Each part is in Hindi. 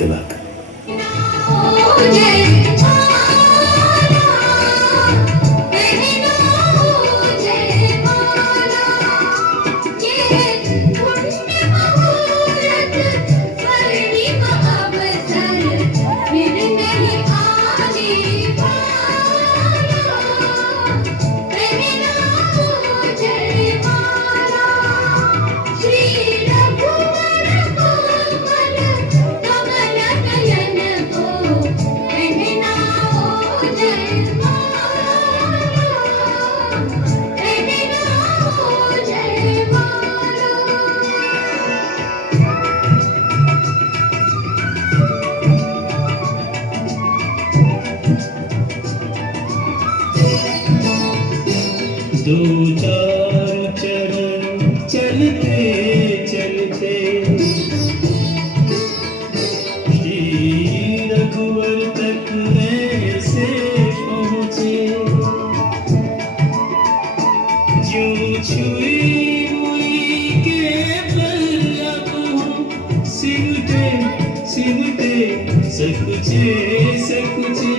दिमाग दो चार चरण चलते चलते श्री रघुवर तक ऐसे पहुँचे ज्यों छुई हुई के पल्लव हो सिमटे सिमटे सकुचे सकुचे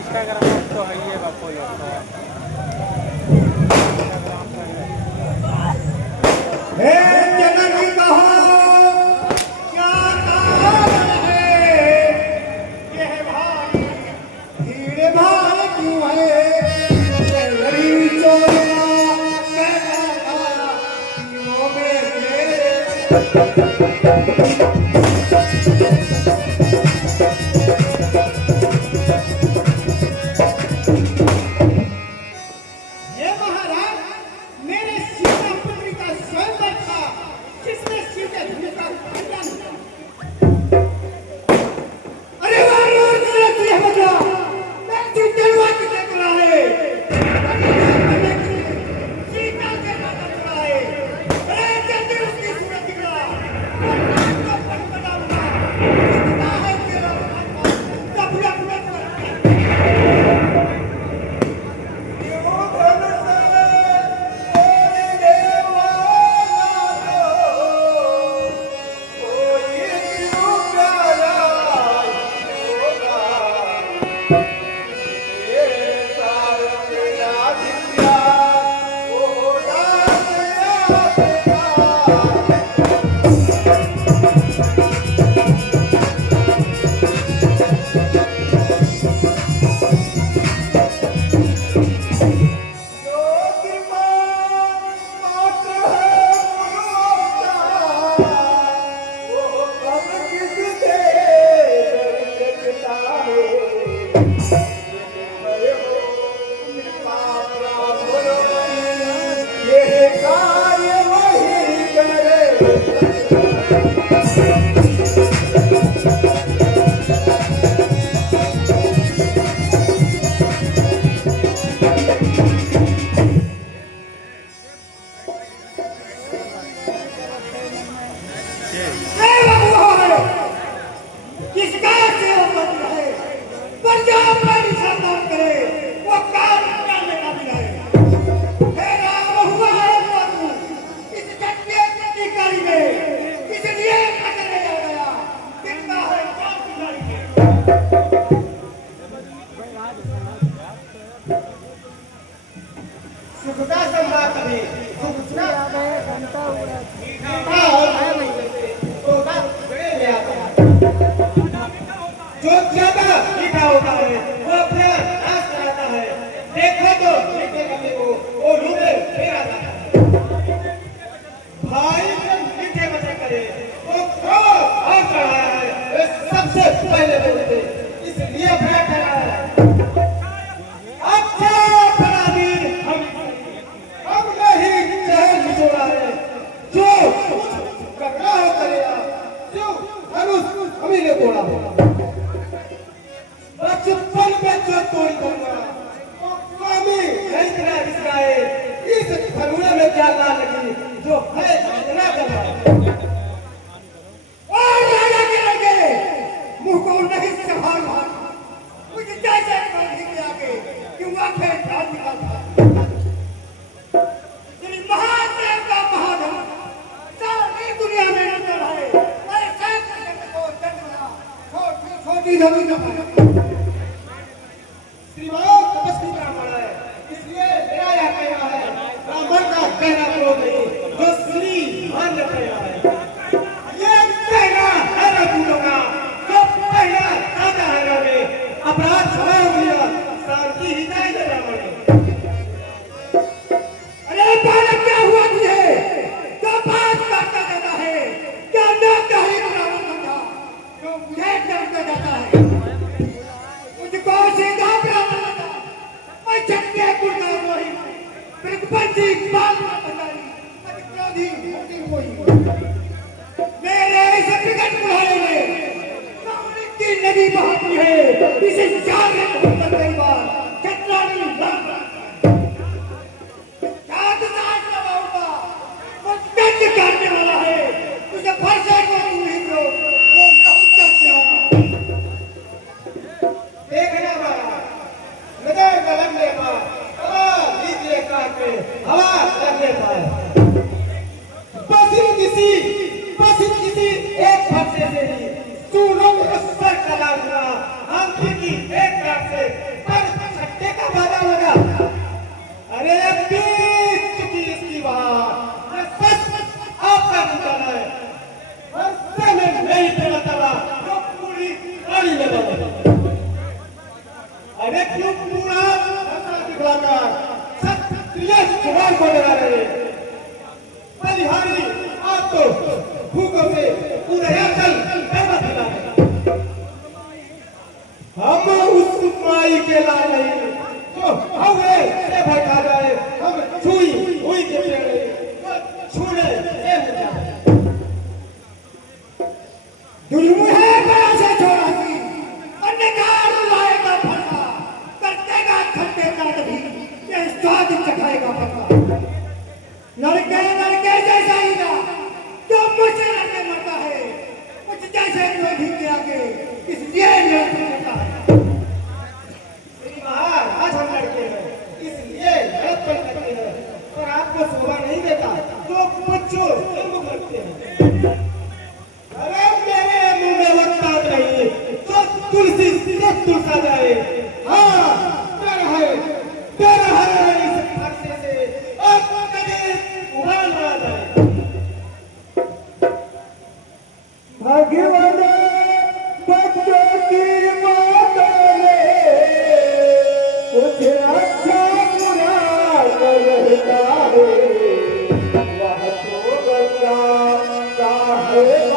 इंस्टाग्राम तो है ही है बापू लोग किसका सेवा कर रहे पंजाब का निशान करे सुखदा संवाद कभी सुखदा याद है घंटा उड़ा मीठा और है नहीं तोता बड़े ले आता है जो ज्यादा मीठा होता है वो अपना नाश कराता है देखो तो मीठे कभी वो रूबे फिर आता है भाई जब मीठे बचे करे वो क्यों और चढ़ाया है ये सबसे पहले बोलते इसलिए मैं कह रहा है अच्छा फरादी हम नहीं चहल बिछोड़ा है जो ककड़ा हो करेगा जो धनुष हमी ने तोड़ा होगा बचपन में जो तोड़ दूंगा वो स्वामी नहीं इतना दिखाए इस खरूड़े में क्या ला लगी जो है इतना करवा और राजा के लगे मुंह को नहीं संभाल मुझे जैसे नहीं के आगे कि वह खेल डाल निकालता तेरी महादेव का महादेव सारी दुनिया में नजर है ऐसे जगत को जन्मना छोटी जमीन का श्रीमान तपस्वी ब्राह्मण है इसलिए मेरा यह कहना है ब्राह्मण का कहना तो नहीं जो श्रीमान ने कहना है ये कहना है ना पूछोगा जो पहला राजा है ना में अपराध क्षमा हो गया शांति ही नहीं दे ब्राह्मण अरे बालक क्या हुआ तुझे जो बात करता देता है क्या न कहीं ब्राह्मण समझा जो मुझे करता जाता है मुझको सीधा चटके गुरनार रोही प्रगपति बाल बताई अधिक्रोधी होती हुई मेरे इस विकट बुढ़ाने में कामरिक की नदी बहती है इसे चार में कई बार चतुरानी लग साथ साथ लगाऊंगा वो दंड करने वाला है उसे फरसे को नहीं दो वो नहीं करते होगा देखना बाबा नजर न लगने पाए हवा लीजिए काट पे हवा लगने पाए पसीन किसी एक फरसे से ही चूनों को सर चला हुआ आंखी की एक काट से पर छट्टे का बाधा लगा अरे बीत चुकी इसकी बात मैं सच आपका निकाला है फरसे में नहीं पे तला जो पूरी गाड़ी में बदल अरे क्यों पूरा दिखलाकर क्षत्रिय सवाल को लगा रहे बलिहारी आप तो भूखों से पूरे चल पैदा दिला हम उस माई के ला नहीं जो हवे से बैठा जाए हम छुई हुई के पेड़े छूने से दुर्मु है बड़ा से छोड़ा की अन्यकार लाएगा फरका करतेगा खट्टे का कभी ये स्वाद चखाएगा पक्का लड़के जैसा ही ना जो मुझसे लड़के मरता है मुझ जैसे विरोधी के आगे इसलिए लड़के मरता है बाहर आज हम लड़के हैं इसलिए लड़त करते हैं और आपको शोभा नहीं देता तो बच्चों हम करते हैं अरे मेरे मुंह में लगता नहीं तो तुलसी से तुलसा जाए हाँ तेरा है इस फरसे से और कभी उड़ान ना जाए भगवान बच्चों की बात में कुछ अच्छा बुरा लगता है वह तो बच्चा है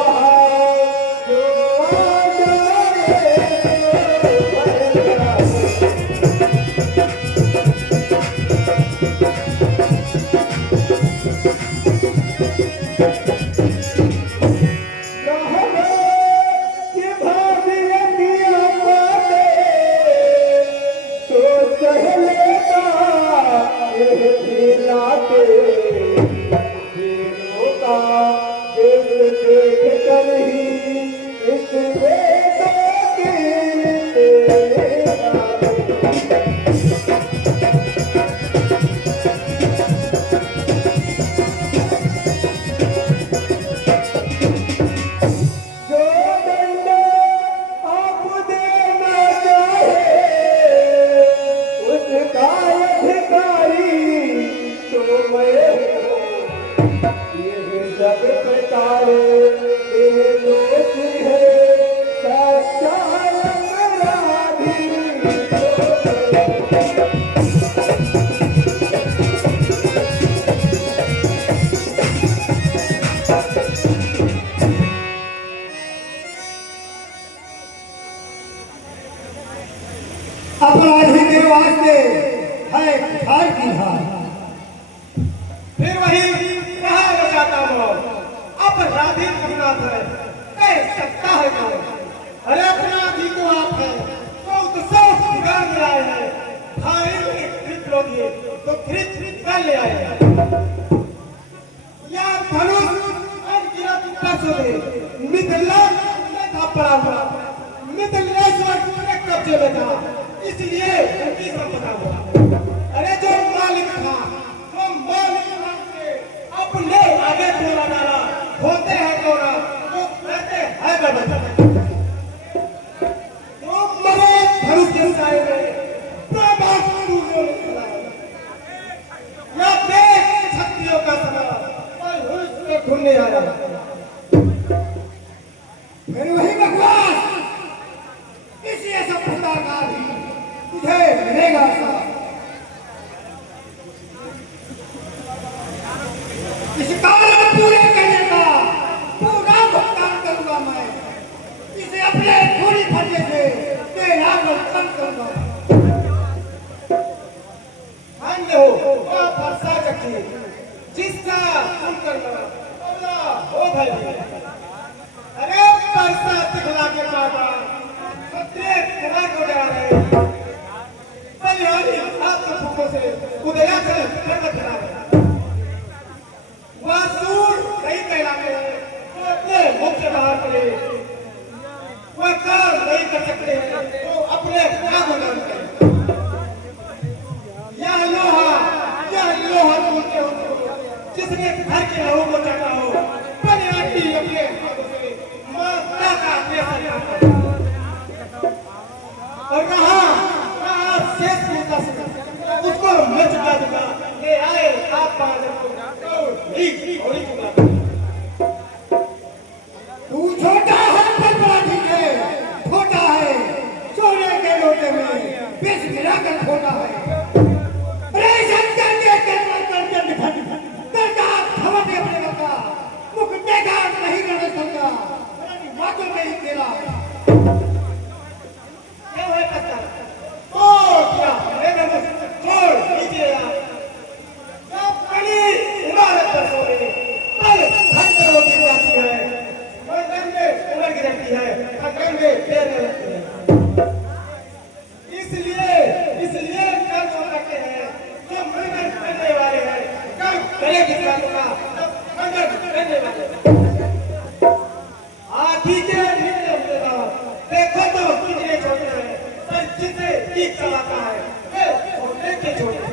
दीधा। फिर वही कहा न जाता वो अब राधे रघुनाथ है कह सकता है कौन? अरे अपना भी तो आप है तो सब बिगाड़ ले आए हैं भाई में खरीद लोगे तो खरीद कर ले आए हैं या धनुष अनगिनत परसों मिथिला में था पड़ा हुआ मिथिलेश्वर के कब्जे में था इसलिए उनकी संपदा हुआ। अरे जो मालिक था वो मालिक नाम से अपने आगे बोला डाला होते हैं गोरा वो कहते हैं गधा वो मरे धनुष के साए में प्रभात टूटने लगा या देश शक्तियों का समा और धनुष में घूमने आया फिर वही भगवान इसी सफलता का भी तुझे मिलेगा साहब। इस कार्य को पूरे करने का पूरा भुगतान करूंगा मैं इसे अपने पूरी फटे से तेरा भुगतान करूंगा। मान लो वो फरसा रखी जिसका सुनकर बोला हो भाई अरे फरसा दिखला के बाबा खतरे खड़ा हो जा रहे बलिहारी हाथ के फुटों से उदया से प्रकट करा रहे वासुर कई कहलाते हैं वो अपने मुख से बाहर पड़े वो काम नहीं कर सकते हैं तो अपने काम बदल करें यह लोहा बोलते हो जिसने घर के लहू को चाटा हो बलिहारी अपने हाथों से माता का प्यार और रहा शेष उसको मैं चुका दूंगा ले आए आप पागल को और चुका तू छोटा है पर बड़ा ठीक है छोटा है सोने के लोटे में विष गिरा कर छोटा है। अरे शंकर के करता खबर अपने का मुख देखा नहीं रहने सकता बातों में ही तेरा क्या है पता ओ क्या मेरे मुझे छोड़ दीजिए आप जब बड़ी इमारत पर सो रहे कल घंटों की जाती है मैदान में उमर गिरती है खतरन में पैर लगते हैं इसलिए कल वो करते हैं जो मेहनत करने वाले हैं कल करेगी का मेहनत करने वाले हाथी के निकले हुए देखो तो कितने छोटे हैं पर जिसे ठीक चलाता है वे छोटे के छोटे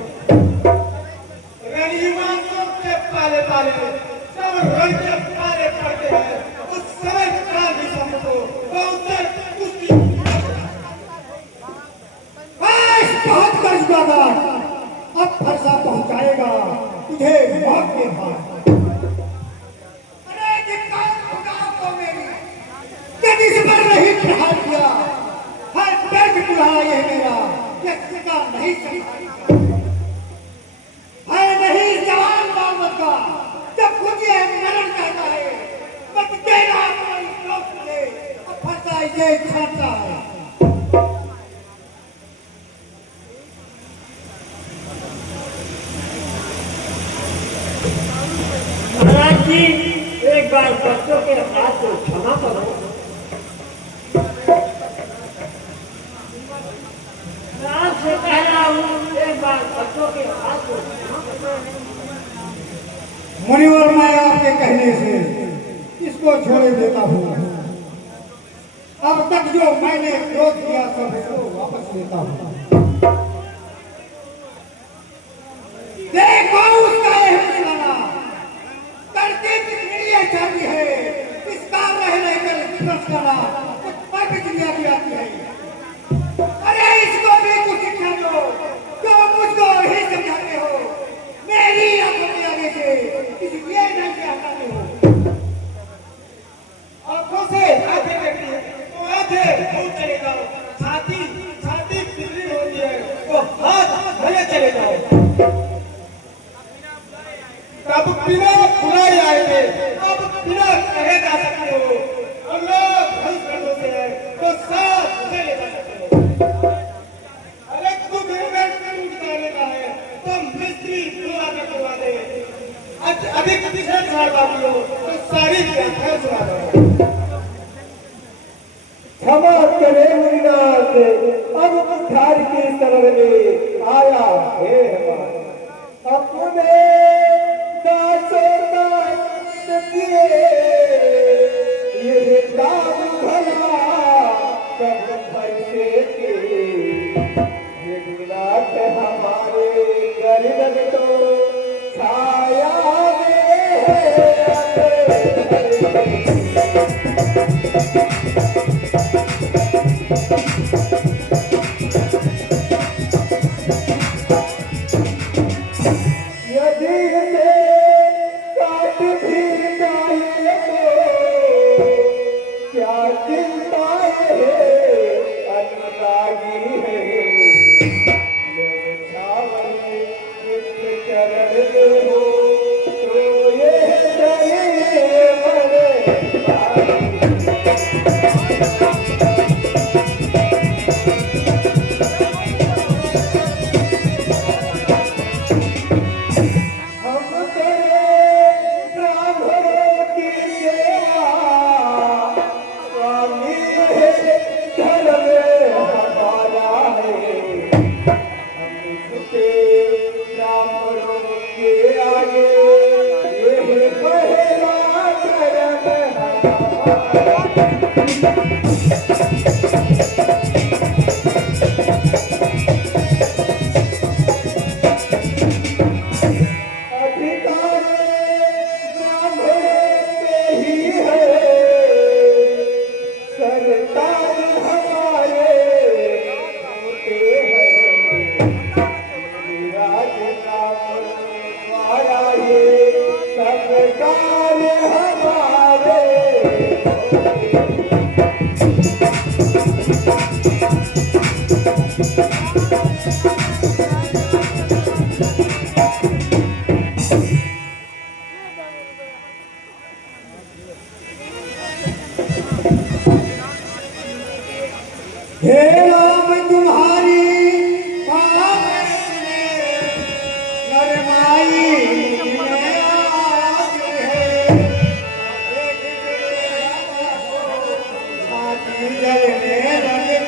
गरीबां के पाले पाले जब रण के पाले पड़ते हैं उस समय काल भी सबको बहुत कुश्ती बहुत कर्ज बाबा अब फरसा पहुंचाएगा तुझे मौत के बाद। अरे धिक्कार खुदा को मेरी यदि इस पर नहीं प्रहार किया हर दर्द बुढ़ा ये मेरा ये सिका नहीं सकता है नहीं जवान मोहम्मद का जब मुझे मरण कहता है मत देना कोई दोस्त ले अब फरसा इसे छाता है। महाराज जी एक बार बच्चों के हाथ को क्षमा करो। रात से कह रहा हूँ एक बार बच्चों के हाथ को क्षमा करो। मुनिवर मैं आपके कहने से इसको छोड़े देता हूँ। अब तक जो मैंने क्रोध किया सब इसको वापस लेता हूँ। देखो उसका यह निशाना करके कितनी ये चाहती है इसका रहने कर दिवस करा कुछ पर भी दुनिया की आती है। अरे इसको भी कुछ शिक्षा दो जो मुझको ही समझाते हो मेरी आंखों के आगे से इसलिए नहीं हटाते हो। आंखों से आंखें देखती है तो आंखें दूर चले जाओ छाती छाती बिजली स्त्री दुआ में दुआ दे अधिक विशेष सवाल बाकी हो तो सारी व्याख्या सुना दो। क्षमा करे मुनिनाथ, अब उद्धार की शरण में आया हे हमारा। अपने दासों दास किए ये काम भला कब भरसे के, ये गुलाब हमारे गर्दन तो छाया यदि से काट भी जाए तो क्या चिंता है, अनुरागी है छावले चरण हो तो ये डरे बड़े हम तेरे ब्राह्मणों की सेवा, स्वामी है धर्म हमारा है, हम झुके ब्राह्मणों के आगे, ये पहला धर्म हमारा। अधिकार ब्राह्मणों के ही है, सरकार हमारे होते हैं, राज ब्राह्मणों द्वारा ये सरकार हमारे हे राम तुम्हारी पावन नरमाई में आज है, छाती जलने लगे।